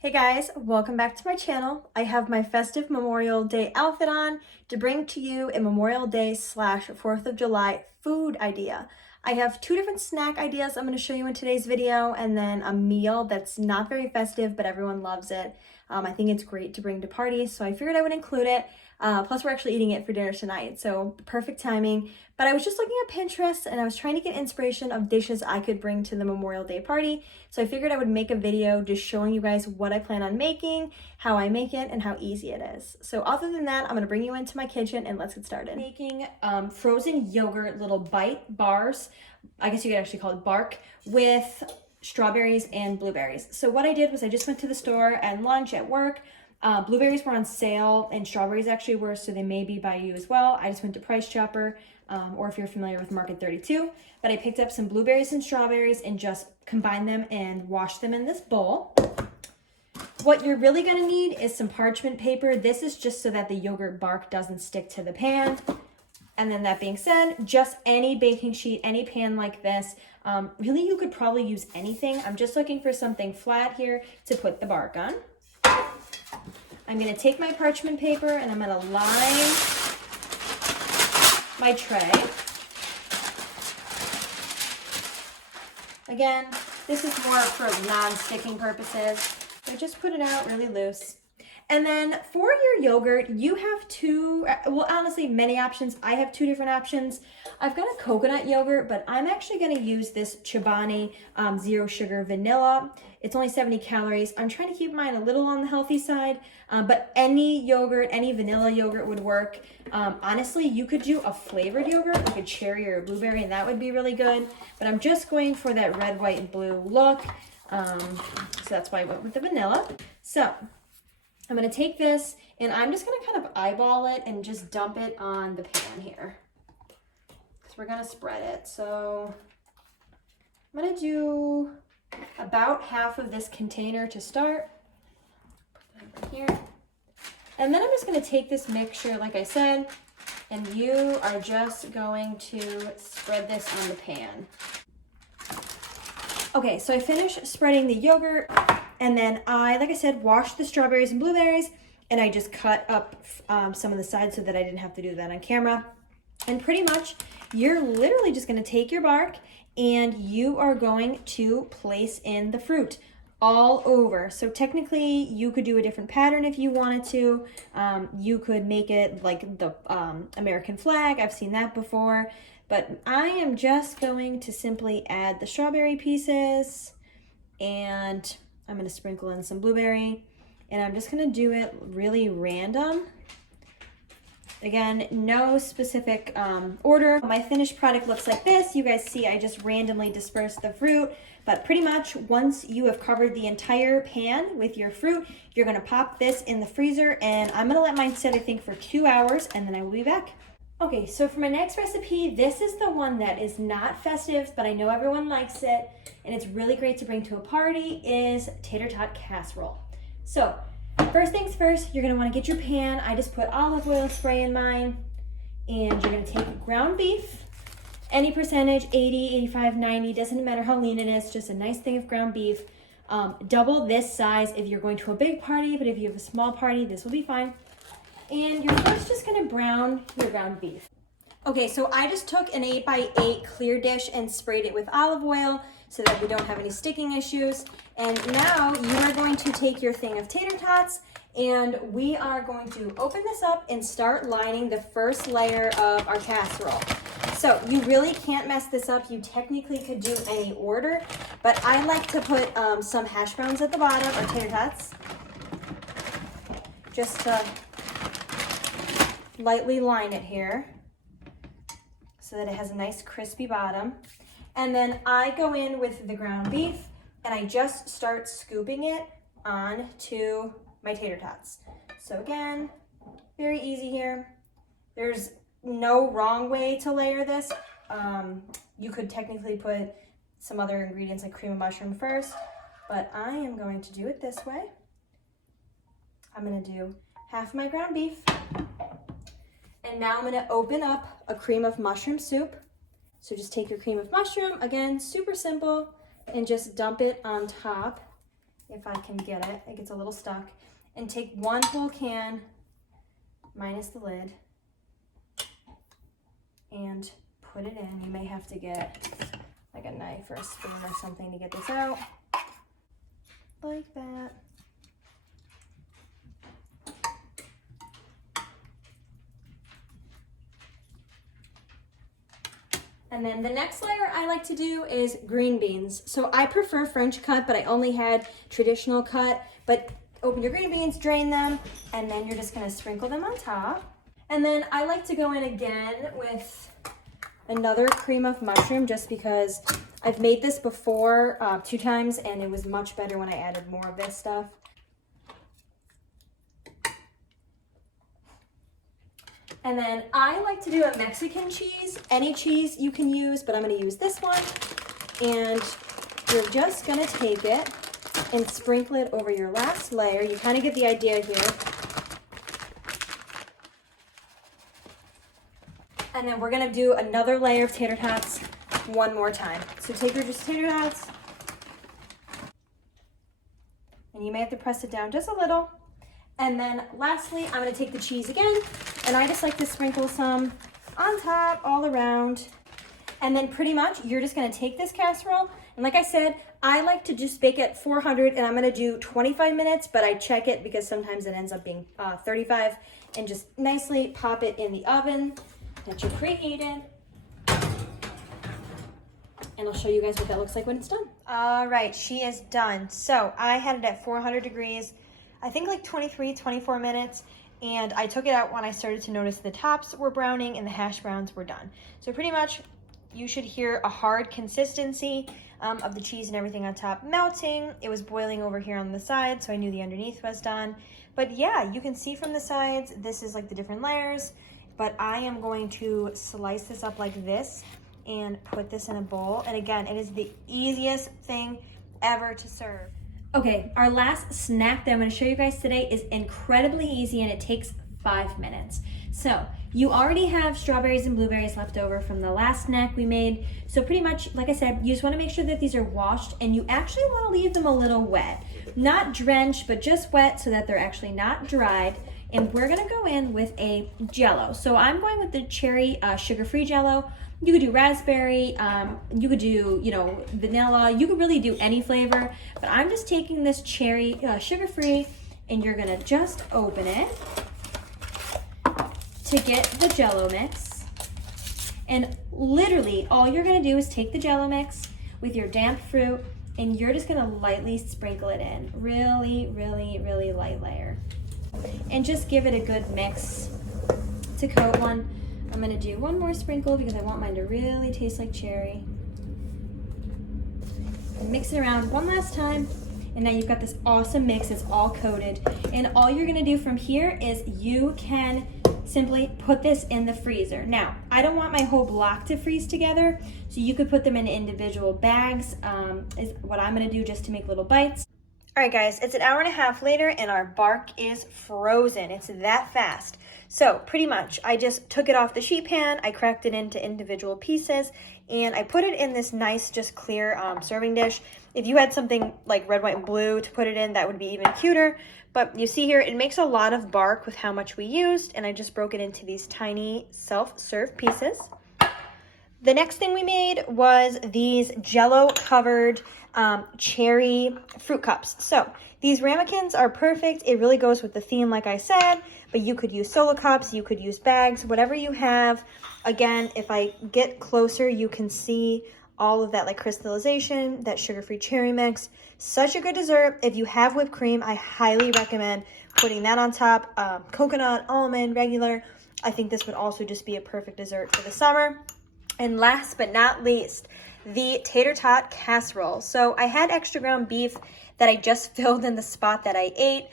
Hey guys, welcome back to my channel. I have my festive Memorial Day outfit on to bring to you a Memorial Day / 4th of July food idea. I have two different snack ideas I'm going to show you in today's video, and then a meal that's not very festive, but everyone loves it. I think it's great to bring to parties, so I figured I would include it. Plus, we're actually eating it for dinner tonight, so perfect timing. But I was just looking at Pinterest and I was trying to get inspiration of dishes I could bring to the Memorial Day party. So I figured I would make a video just showing you guys what I plan on making, how I make it, and how easy it is. So other than that, I'm gonna bring you into my kitchen and let's get started. Making frozen yogurt little bite bars, I guess you could actually call it bark, with strawberries and blueberries. So what I did was I just went to the store at lunch at work. Blueberries were on sale and strawberries actually were, so they may be by you as well. I just went to Price Chopper, or if you're familiar with Market 32, but I picked up some blueberries and strawberries and just combined them and washed them in this bowl. What you're really gonna need is some parchment paper. This is just so that the yogurt bark doesn't stick to the pan. And then that being said, just any baking sheet, any pan like this. Really, you could probably use anything. I'm just looking for something flat here to put the bark on. I'm gonna take my parchment paper and I'm gonna line my tray. Again, this is more for non-sticking purposes, so just put it out really loose. And then for your yogurt, you have two, well, honestly, many options. I have two different options. I've got a coconut yogurt, but I'm actually gonna use this Chobani zero sugar vanilla. It's only 70 calories. I'm trying to keep mine a little on the healthy side, but any yogurt, any vanilla yogurt would work. Honestly, you could do a flavored yogurt, like a cherry or a blueberry, and that would be really good. But I'm just going for that red, white, and blue look. So that's why I went with the vanilla. So I'm gonna take this and I'm just gonna kind of eyeball it and just dump it on the pan here. Because we're gonna spread it. So I'm gonna do about half of this container to start. Put that over here. And then I'm just gonna take this mixture, like I said, and you are just going to spread this on the pan. Okay, so I finished spreading the yogurt. And then like I said, washed the strawberries and blueberries, and I just cut up some of the sides so that I didn't have to do that on camera. And pretty much, you're literally just gonna take your bark and you are going to place in the fruit all over. So technically, you could do a different pattern if you wanted to. You could make it like the American flag. I've seen that before. But I am just going to simply add the strawberry pieces, and I'm going to sprinkle in some blueberry, and I'm just going to do it really random. Again, no specific order. My finished product looks like this. You guys see I just randomly dispersed the fruit, but pretty much once you have covered the entire pan with your fruit, you're going to pop this in the freezer, and I'm going to let mine sit, I think, for 2 hours, and then I will be back. Okay, so for my next recipe, this is the one that is not festive, but I know everyone likes it, and it's really great to bring to a party, is Tator Tot Casserole. So, first things first, you're gonna wanna get your pan. I just put olive oil spray in mine, and you're gonna take ground beef, any percentage, 80, 85, 90, doesn't matter how lean it is, just a nice thing of ground beef. Double this size if you're going to a big party, but if you have a small party, this will be fine. And you're first just gonna brown your ground beef. Okay, so I just took an 8x8 clear dish and sprayed it with olive oil so that we don't have any sticking issues. And now you are going to take your thing of tater tots, and we are going to open this up and start lining the first layer of our casserole. So you really can't mess this up. You technically could do any order, but I like to put some hash browns at the bottom, or tater tots, just to lightly line it here so that it has a nice crispy bottom. And then I go in with the ground beef and I just start scooping it onto my tater tots. So again, very easy here. There's no wrong way to layer this. You could technically put some other ingredients like cream of mushroom first, but I am going to do it this way. I'm gonna do half my ground beef. And now I'm gonna open up a cream of mushroom soup. So just take your cream of mushroom, again, super simple, and just dump it on top if I can get it. It gets a little stuck. And take 1 whole can, minus the lid, and put it in. You may have to get like a knife or a spoon or something to get this out. Like that. And then the next layer I like to do is green beans. So I prefer French cut, but I only had traditional cut. But open your green beans, drain them, and then you're just gonna sprinkle them on top. And then I like to go in again with another cream of mushroom, just because I've made this before 2 times, and it was much better when I added more of this stuff. And then I like to do a Mexican cheese. Any cheese you can use, but I'm gonna use this one. And you're just gonna take it and sprinkle it over your last layer. You kind of get the idea here. And then we're gonna do another layer of tater tots one more time. So take your just tater tots, and you may have to press it down just a little. And then lastly, I'm gonna take the cheese again, and I just like to sprinkle some on top, all around. And then pretty much you're just gonna take this casserole, and like I said, I like to just bake it 400, and I'm gonna do 25 minutes, but I check it because sometimes it ends up being 35, and just nicely pop it in the oven that you preheated. And I'll show you guys what that looks like when it's done. All right, she is done. So I had it at 400 degrees, I think like 23, 24 minutes. And I took it out when I started to notice the tops were browning and the hash browns were done. So pretty much you should hear a hard consistency of the cheese and everything on top melting. It was boiling over here on the side, so I knew the underneath was done. But yeah, you can see from the sides, this is like the different layers. But I am going to slice this up like this and put this in a bowl. And again, it is the easiest thing ever to serve. Okay, our last snack that I'm gonna show you guys today is incredibly easy, and it takes 5 minutes. So you already have strawberries and blueberries left over from the last snack we made. So pretty much, like I said, you just wanna make sure that these are washed, and you actually wanna leave them a little wet. Not drenched, but just wet so that they're actually not dried. And we're gonna go in with a Jello. So I'm going with the cherry sugar-free Jello. You could do raspberry, you could do, vanilla. You could really do any flavor, but I'm just taking this cherry sugar-free, and you're gonna just open it to get the Jello mix. And literally all you're gonna do is take the Jello mix with your damp fruit, and you're just gonna lightly sprinkle it in. Really, really, really light layer. And just give it a good mix to coat one. I'm gonna do one more sprinkle because I want mine to really taste like cherry. And mix it around one last time, and now you've got this awesome mix. It's all coated. And all you're gonna do from here is you can simply put this in the freezer. Now, I don't want my whole block to freeze together, so you could put them in individual bags, is what I'm gonna do just to make little bites. All right, guys, it's an hour and a half later, and our bark is frozen. It's that fast. So pretty much, I just took it off the sheet pan, I cracked it into individual pieces, and I put it in this nice, just clear serving dish. If you had something like red, white, and blue to put it in, that would be even cuter. But you see here, it makes a lot of bark with how much we used, and I just broke it into these tiny self-serve pieces. The next thing we made was these Jello-covered cherry fruit cups. So these ramekins are perfect. It really goes with the theme, like I said, but you could use solo cups, you could use bags, whatever you have. Again, if I get closer, you can see all of that like crystallization, that sugar-free cherry mix. Such a good dessert. If you have whipped cream, I highly recommend putting that on top. Coconut, almond, regular. I think this would also just be a perfect dessert for the summer. And last but not least, the Tator Tot Casserole. So I had extra ground beef that I just filled in the spot that I ate.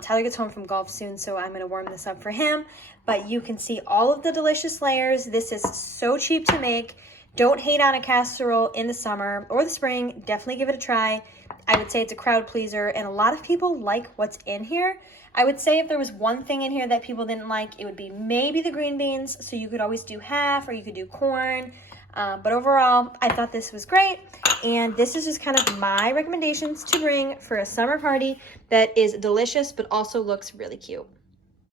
Tyler gets home from golf soon, so I'm gonna warm this up for him. But you can see all of the delicious layers. This is so cheap to make. Don't hate on a casserole in the summer or the spring. Definitely give it a try. I would say it's a crowd pleaser, and a lot of people like what's in here. I would say if there was one thing in here that people didn't like, it would be maybe the green beans. So you could always do half, or you could do corn. But overall, I thought this was great. And this is just kind of my recommendations to bring for a summer party that is delicious but also looks really cute.